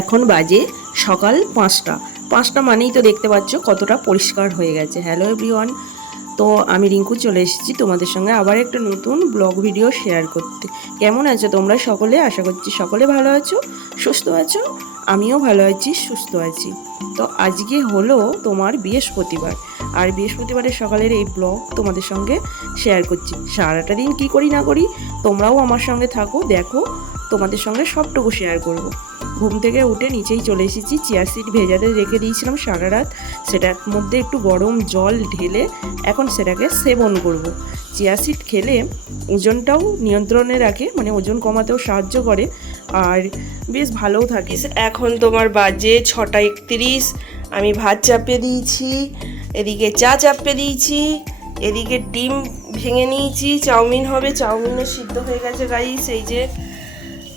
এখন বাজে সকাল 5টা মানেই তো দেখতে পাচ্ছ কতটা পরিষ্কার হয়ে গেছে। হ্যালো এভরিওয়ান, তো আমি রিঙ্কু চলে এসেছি তোমাদের সঙ্গে আবার একটা নতুন ব্লগ ভিডিও শেয়ার করতে। কেমন আছো তোমরা সকলে? আশা করছি সকলে ভালো আছো, সুস্থ আছো। আমিও ভালো আছি, সুস্থ আছি। তো আজকে হলো তোমার বৃহস্পতিবার, আর বৃহস্পতিবারের সকালের এই ব্লগ তোমাদের সঙ্গে শেয়ার করছি। সারাটা দিন কী করি না করি তোমরাও আমার সঙ্গে থাকো, দেখো, তোমাদের সঙ্গে সবটুকু শেয়ার করব। ঘুম থেকে উঠে নিচেই চলে এসেছি। চিয়া সিড ভেজাতে রেখে দিয়েছিলাম সারা রাত, সেটার মধ্যে একটু গরম জল ঢেলে এখন সেটাকে সেবন করব। চিয়া সিড খেলে ওজনটাও নিয়ন্ত্রণে রাখে, মানে ওজন কমাতেও সাহায্য করে, আর বেশ ভালোও থাকে। এখন তোমার বাজে 6টা 31, আমি ভাত চাপিয়ে দিয়েছি, এদিকে চা চাপিয়ে দিয়েছি, এদিকে ডিম ভেঙে নিয়েছি, চাউমিন হবে, চাউমিনও সিদ্ধ হয়ে গেছে গাইস। এই যে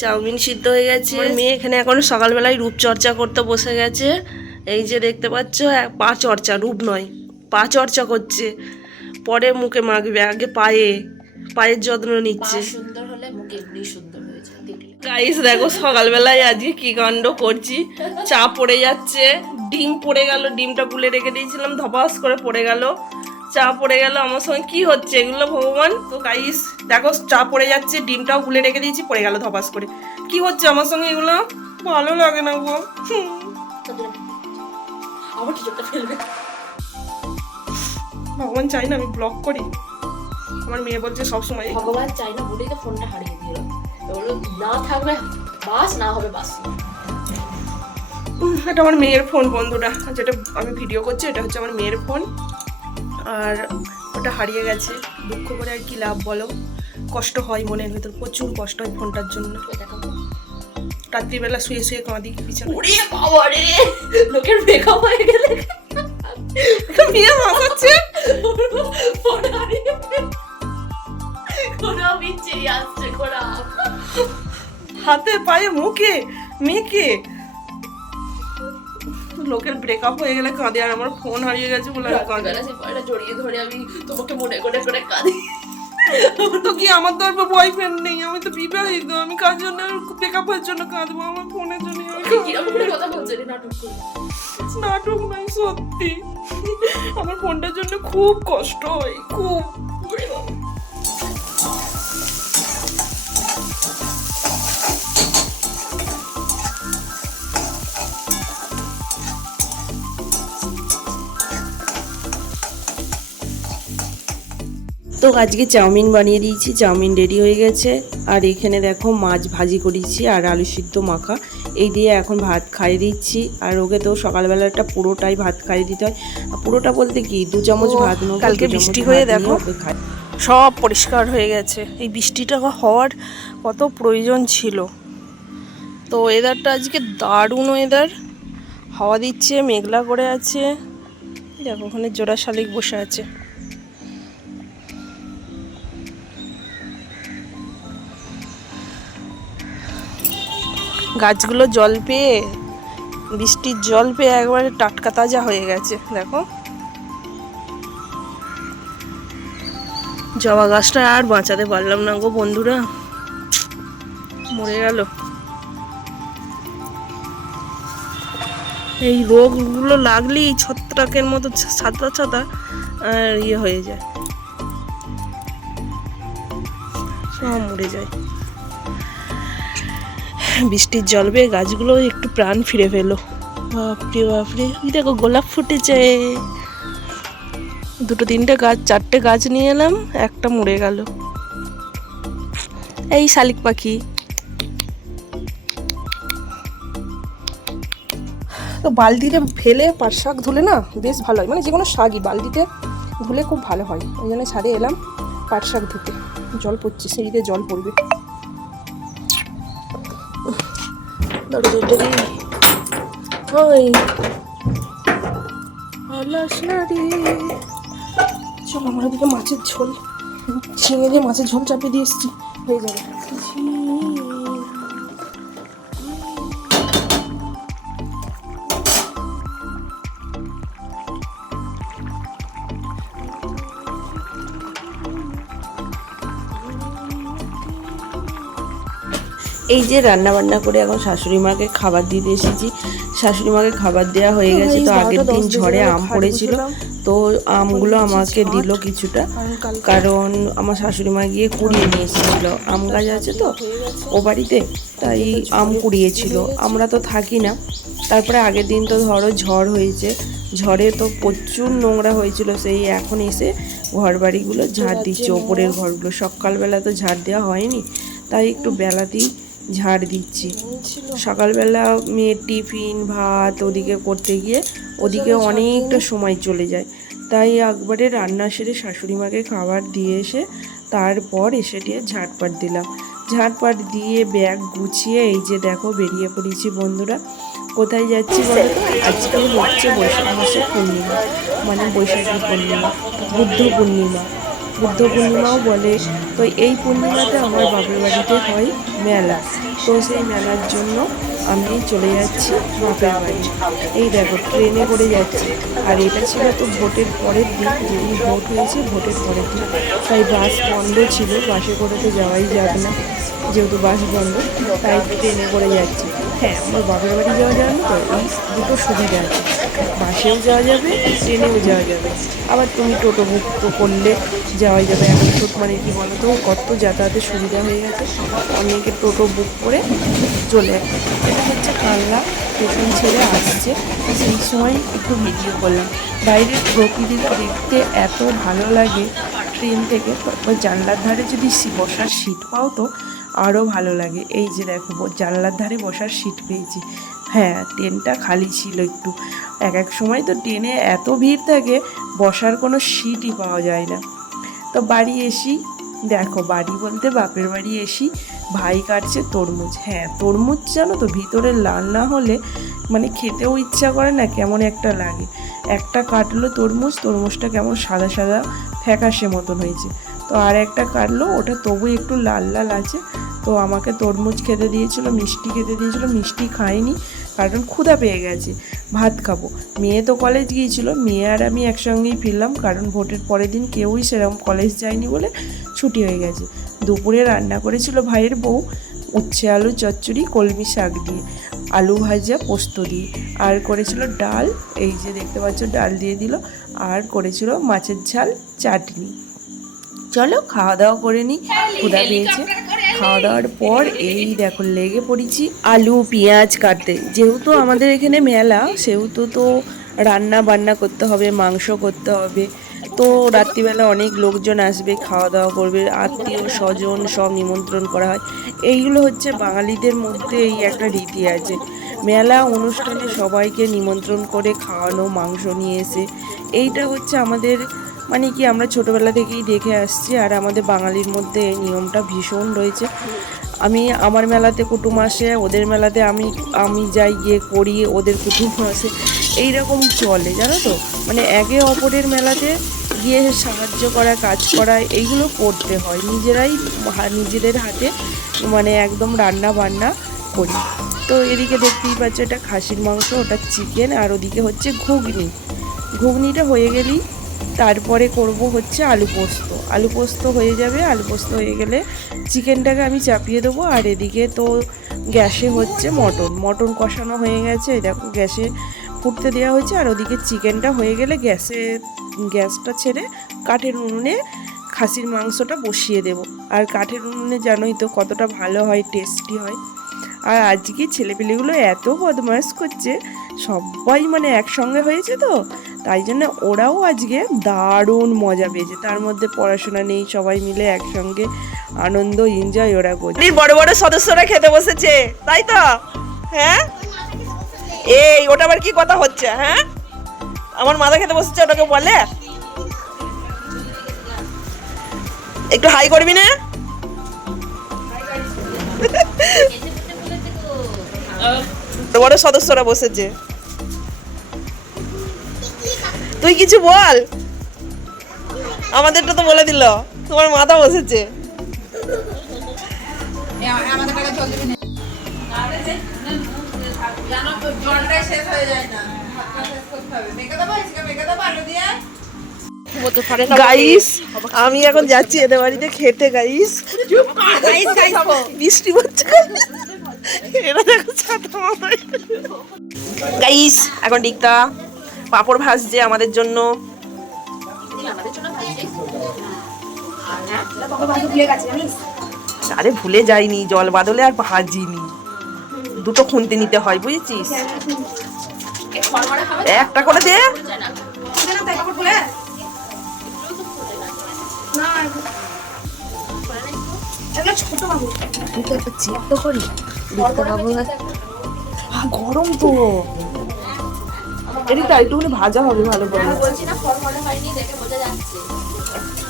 চাউমিন সিদ্ধ হয়ে গেছে। মেয়ে এখানে এখন সকালবেলায় রূপচর্চা করতে বসে গেছে। এই যে দেখতে পাচ্ছ, পা চর্চা, রূপ নয়, পা চর্চা করছে। পরে মুখে মাখবে, আগে পায়ের যত্ন নিচ্ছে। সুন্দর হলে মুখ এমনি সুন্দর হয়ে যায় দেখলে। গাইস দেখো সকালবেলায় আজকে কি কাণ্ড করছি। চা পড়ে যাচ্ছে, ডিম পড়ে গেল, ডিমটা গুলে রেখে দিয়েছিলাম, ধপাস করে পড়ে গেল, চা পড়ে গেল। আমার সঙ্গে কি হচ্ছে এগুলো ভগবান। তো গাইস দেখো চা পড়ে যাচ্ছে, ডিমটাও গুলে রেখে দিয়েছি, পড়ে গেল ধপাস করে। কি হচ্ছে আমার সঙ্গে এগুলো? ভালো লাগে না গো। আবার কিছুটা ফেলবে। ভগবান চাই না আমি ব্লগ করি। আমার মেয়ে বলছে সবসময় ভগবান চাই না বলেই তো ফোনটা হারিয়ে দিল। বললো না থাকবে বাস, না হবে বাস। এটা আমার মেয়ের ফোন বন্ধুরা, যেটা আমি ভিডিও করছি এটা হচ্ছে আমার মেয়ের ফোন, আর ওটা হারিয়ে গেছে। দুঃখ করে আর কি লাভ বলো, কষ্ট হয় মনের ভেতর, প্রচুর কষ্ট হয় ফোনটার জন্য। রাত্রিবেলা শুয়ে শুয়ে কাঁদি বিছানায়। ওরে বাবা রে, লোকের মেকআপ হয়ে গেলে মেয়ে হাসাচ্ছে। ফোন হারিয়ে ঘোড়া বিচ্ছে আসছে, ঘোড়া হাতে পায়ে মুখে মেয়েকে। লোকের ব্রেকআপ হয়ে গেলে কাঁদে, আর আমার ফোন হারিয়ে গেছে বলে আমি কাঁদি। পয়টা জড়িয়ে ধরে আমি তোমাকে মনে করে করে কাঁদি। তো কি আমার তো আর বয়ফ্রেন্ড নেই, আমি তো বিবাহিত, আমি কার জন্য ব্রেকআপের জন্য কাঁদবো? আমার ফোনের জন্য কিরকম করে কথা বলছে রে, নাটক করে। নাটক নাই, সত্যি আমার ফোনটার জন্য খুব কষ্ট হয়, খুব। তো আজকে চাউমিন বানিয়ে দিয়েছি, চাউমিন রেডি হয়ে গেছে। আর এখানে দেখো মাছ ভাজি করেছি আর আলু সিদ্ধ মাখা, এই দিয়ে এখন ভাত খাইয়ে দিচ্ছি। আর ওকে তো সকালবেলাটা পুরোটাই ভাত খাইয়ে দিতে হয়। পুরোটা বলতে কি 2 চামচ ভাত নেবো। কালকে বৃষ্টি হয়ে দেখো সব পরিষ্কার হয়ে গেছে। এই বৃষ্টিটা হওয়ার কত প্রয়োজন ছিল। তো ওয়েদারটা আজকে দারুণ ওয়েদার, হাওয়া দিচ্ছে, মেঘলা করে আছে। দেখো ওখানে জোড়া শালিক বসে আছে। গাছগুলো জল পেয়ে, বৃষ্টির জল পেয়ে একবারে টাটকা তাজা হয়ে গেছে। দেখো জবা গাছটা আর বাঁচাতে পারলাম না গো বন্ধুরা, মরে গেল। এই রোগগুলো লাগলেই ছত্রাকের মতো ছাতা ছাতা আর হয়ে যায়, সব মরে যায়। বৃষ্টির জল পেয়ে গাছগুলো একটু প্রাণ ফিরে পেলো। বাপরে বাপরে, ওই দেখো গোলাপ ফুটেছে। 2-3টে গাছ, 4টে গাছ নিয়ে এলাম, একটা মরে গেল। এই শালিক পাখি তো বালতিতে ফেলে পাট শাক ধুলে না বেশ ভালো হয়, মানে যে কোনো শাকই বালতিতে ধুলে খুব ভালো হয়। ওই জন্য ছাদে এলাম পাট শাক ধুতে। জল পড়ছে, সিঁড়িতে জল পড়বে। চল আমার ওদিকে মাছের ঝোল, ঝিঙে দিয়ে মাছের ঝোল চাপিয়ে দিয়ে এসছি, হয়ে যাবে। এই যে রান্না বান্না করে এখন শাশুড়ি মাকে খাবার দিতে এসেছি। শাশুড়ি মাকে খাবার দেওয়া হয়ে গেছে। তো আগের দিন ঝড়ে আম পড়েছিল, তো আমগুলো আমাকে দিল কিছুটা, কারণ আমার শাশুড়ি মা গিয়ে কুড়িয়ে নিয়ে এসেছিল। আম গাছ আছে তো ও বাড়িতে, তাই আম কুড়িয়েছিল। আমরা তো থাকি না। তারপরে আগের দিন তো ধরো ঝড় হয়েছে, ঝড়ে তো প্রচুর নোংরা হয়েছিল। সেই এখন এসে ঘর বাড়িগুলো ঝাড় দিচ্ছে, ওপরের ঘরগুলো। সকালবেলা তো ঝাড় দেওয়া হয়নি, তাই একটু বেলাতেই ঝাড় দিচ্ছি। সকালবেলা মেয়ের টিফিন ভাত ওদিকে করতে গিয়ে ওদিকে অনেকটা সময় চলে যায়, তাই একবারে রান্না সেরে শাশুড়ি মাকে খাবার দিয়ে এসে তারপর এসে দিয়ে ঝাড়পাট দিলাম। ঝাড়পাট দিয়ে ব্যাগ গুছিয়ে এই যে দেখো বেরিয়ে পড়েছি বন্ধুরা। কোথায় যাচ্ছি বলো তো? আজকে হচ্ছে বৈশাখ মাসের পূর্ণিমা, মানে বৈশাখী পূর্ণিমা, বুদ্ধ পূর্ণিমা, বুদ্ধ পূর্ণিমাও বলে। তো এই পূর্ণিমাতে আমার বাপের বাড়িতে হয় মেলা। তো সেই মেলার জন্য আমি চলে যাচ্ছি বাপের বাড়ি। এই দেখো ট্রেনে করে যাচ্ছি। আর এটা ছিল তো ভোটের পরের দিন, যেদিন ভোট হয়েছে ভোটের পরের দিন, তাই বাস বন্ধ ছিল। বাসে করে তো যাওয়াই যাবে না, যেহেতু বাস বন্ধ, তাই ট্রেনে করে যাচ্ছি। হ্যাঁ, আমার বাপের বাড়ি যাওয়া যাবে না, তো এই দুটো সুবিধা আছে, বাসেও যাওয়া যাবে ট্রেনেও যাওয়া যাবে। আবার তুমি টোটো বুক তো করলে যাওয়া যাবে। এখন টোটো মানে কি বলো তো, কত যাতায়াতের সুবিধা হয়ে গেছে। আমি একে টোটো বুক করে চলে আসি। এটা হচ্ছে কালনা স্টেশন ছেড়ে আসছে, সেই সময় একটু ভিডিও করলাম। বাইরের প্রকৃতিটা দেখতে এত ভালো লাগে ট্রেন থেকে। তারপর জানলার ধারে যদি বসার সিট পাও তো আরও ভালো লাগে। এই যে দেখো জানলার ধারে বসার সিট পেয়েছি। হ্যাঁ, ট্রেনটা খালি ছিল একটু। এক এক সময় তো ট্রেনে এত ভিড় থাকে, বসার কোনো সিটই পাওয়া যায় না। তো বাড়ি এসি, দেখো বাড়ি বলতে বাপের বাড়ি এসি, ভাই কাটছে তরমুজ। হ্যাঁ, তরমুজ জানো তো ভিতরে লাল না হলে মানে খেতেও ইচ্ছা করে না, কেমন একটা লাগে। একটা কাটলো তরমুজ, তরমুজটা কেমন সাদা সাদা ফ্যাকাশে মতন হয়েছে। তো আর একটা কাটলো, ওটা তবু একটু লাল লাল আছে। তো আমাকে তরমুজ খেতে দিয়েছিল, মিষ্টি খেতে দিয়েছিল। মিষ্টি খাইনি, কারণ ক্ষুধা পেয়ে গেছে, ভাত খাবো। মেয়ে তো কলেজ গিয়েছিল, মেয়ে আর আমি একসঙ্গেই ফিরলাম, কারণ ভোটের পরের দিন কেউই সেরকম কলেজ যায়নি বলে ছুটি হয়ে গেছে। দুপুরে রান্না করেছিল ভাইয়ের বউ উচ্ছে আলু চচ্চড়ি কলমি শাক দিয়ে, আলু ভাজা পোস্ত দিয়ে, আর করেছিল ডাল। এই যে দেখতে পাচ্ছ ডাল দিয়ে দিল, আর করেছিল মাছের ঝাল চাটনি। চলো খাওয়া দাওয়া করে নিই, ক্ষুধা পেয়েছে। খাওয়া দাওয়ার পর এই দেখো লেগে পড়েছি আলু পেঁয়াজ কাটতে। যেহেতু আমাদের এখানে মেলা, সেহেতু তো রান্না বান্না করতে হবে, মাংস করতে হবে। তো রাত্রিবেলা অনেক লোকজন আসবে, খাওয়া দাওয়া করবে, আত্মীয় স্বজন সব নিমন্ত্রণ করা হয়। এইগুলো হচ্ছে বাঙালিদের মধ্যে এই একটা রীতি আছে, মেলা অনুষ্ঠানে সবাইকে নিমন্ত্রণ করে খাওয়ানো, মাংস নিয়ে এসে। এইটা হচ্ছে আমাদের মানে কি আমরা ছোটোবেলা থেকেই দেখে আসছি, আর আমাদের বাঙালির মধ্যে এই নিয়মটা ভীষণ রয়েছে। আমি আমার মেলাতে কুটুম আসে, ওদের মেলাতে আমি যাই গিয়ে করি, ওদের কুটুম আসে, এইরকম চলে জানো তো। মানে একে অপরের মেলাতে গিয়ে সাহায্য করা, কাজ করা, এইগুলো করতে হয়। নিজেরাই নিজেদের হাতে মানে একদম রান্না বান্না করি। তো এদিকে দেখতেই পাচ্ছ এটা খাসির মাংস, ওটা চিকেন, আর ওদিকে হচ্ছে ঘুগনি। ঘুগনিটা হয়ে গেলেই তারপরে করব হচ্ছে আলু পোস্ত। আলু পোস্ত হয়ে যাবে, আলু পোস্ত হয়ে গেলে চিকেনটাকে আমি চাপিয়ে দেবো। আর এদিকে তো গ্যাসে হচ্ছে মটন কষানো হয়ে গেছে, দেখো গ্যাসে ফুটতে দেওয়া হয়েছে। আর ওদিকে চিকেনটা হয়ে গেলে গ্যাসটা ছেড়ে কাঠের উনুনে খাসির মাংসটা বসিয়ে দেব। আর কাঠের উনুনে জানোই তো কতটা ভালো হয়, টেস্টি হয়। আর আজকে ছেলেপিলেগুলো এত বদমাশ করছে, সবাই মানে একসঙ্গে হয়েছে তো, তাই জন্য ওরাও আজকে দারুণ মজা পেয়েছে। তার মধ্যে পড়াশোনা নেই, সবাই মিলে একসঙ্গে আনন্দ এনজয় ওরা করছে। বড় বড় সদস্যরা খেতে বসেছে, তাই তো? হ্যাঁ, এই ওটা আবার কি কথা হচ্ছে? হ্যাঁ, আমার মাথা খেতে বসেছে, ওটাকে বলে একটু হাই করবি না? বড় সদস্যরা বসেছে, তুই কিছু বল। আমাদেরটা তো বলে দিল, তোমার মাথা বসেছে। ঘুমোতে পারে না গাইস আমি এখন যাচ্ছি এদের বাড়িতে খেতে গাইস। বৃষ্টি পড়ছে এরা দেখো ছাতা মাথায়। গাইস এখন ডিকটা পাঁপড় ভাজছে আমাদের জন্য। আমাদের জন্য ভাবছি আরে ভুলে যাইনি, জল বাদলে আর ভাজিনি, দুটো খুনতে নিতে হয় বুঝেছিস। ফলমরা খাবে একটা করে দে। গরম তো এদিকটা একটুখানি ভাজা হবে ভালো করে। বলছি না ফলমরা হয়নি দেখে বোঝা যাচ্ছে।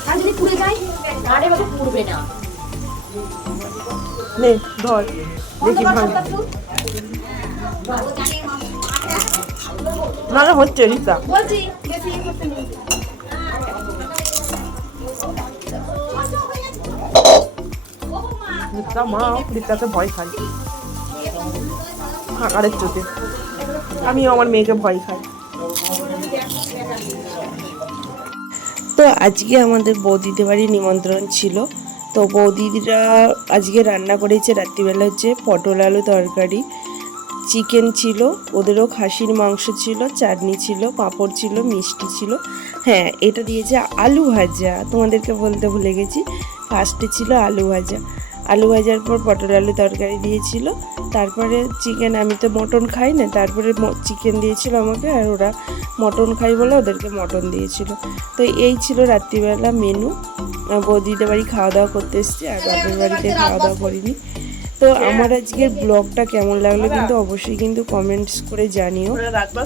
আর যদি পুড়ে যায় আরে বাবা পুড়বে না। নে ধর দেখি ভালো না না হচ্ছে রিতা। রিতা মা রিতাকে ভয় খাই ফাঁকারের চোটে, আমিও আমার মেয়েকে ভয় খাই। তো আজকে আমাদের বৌদিদের বাড়ি নিমন্ত্রণ ছিল। তো বৌদিরা আজকে রান্না করেছে রাত্রিবেলা হচ্ছে পটল আলু তরকারি, চিকেন ছিল, ওদেরও খাসির মাংস ছিল, চাটনি ছিল, পাঁপড় ছিল, মিষ্টি ছিল। হ্যাঁ এটা দিয়েছে আলু ভাজা, তোমাদেরকে বলতে ভুলে গেছি, ফার্স্টে ছিল আলু ভাজা, আলু ভাজার পর পটল আলু তরকারি দিয়েছিল, তারপরে চিকেন, আমি তো মটন খাই না, তারপরে চিকেন দিয়েছিল আমাকে, আর ওরা মটন খাই বলে ওদেরকে মটন দিয়েছিল। তো এই ছিল রাত্রিবেলা মেনু। বৌদিদের বাড়ি খাওয়া দাওয়া করতে এসেছি, আর বাপের বাড়িতে খাওয়া দাওয়া করিনি। তো আমার আজকের ব্লগটা কেমন লাগলো কিন্তু অবশ্যই কিন্তু কমেন্টস করে জানিও।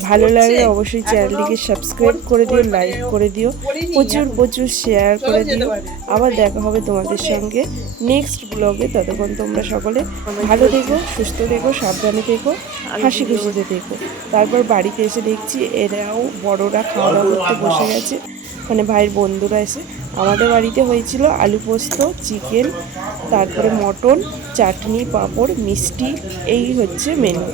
ভালো লাগলে অবশ্যই চ্যানেলটিকে সাবস্ক্রাইব করে দিও, লাইক করে দিও, প্রচুর প্রচুর শেয়ার করে দিও। আবার দেখা হবে তোমাদের সঙ্গে নেক্সট ব্লগে। ততক্ষণ তোমরা সকলে ভালো থেকো, সুস্থ থেকো, সাবধানে থেকো, হাসি খুশিতে থেকো। তারপর বাড়িতে এসে দেখছি এরাও বড়রা খাওয়া দাওয়া করতে বসে গেছে, মানে ভাইয়ের বন্ধুরা এসে। আমাদের বাড়িতে হয়েছিল আলু পোস্ত, চিকেন, তারপরে মটন, চাটনি, পাঁপড়, মিষ্টি, এই হচ্ছে মেনু।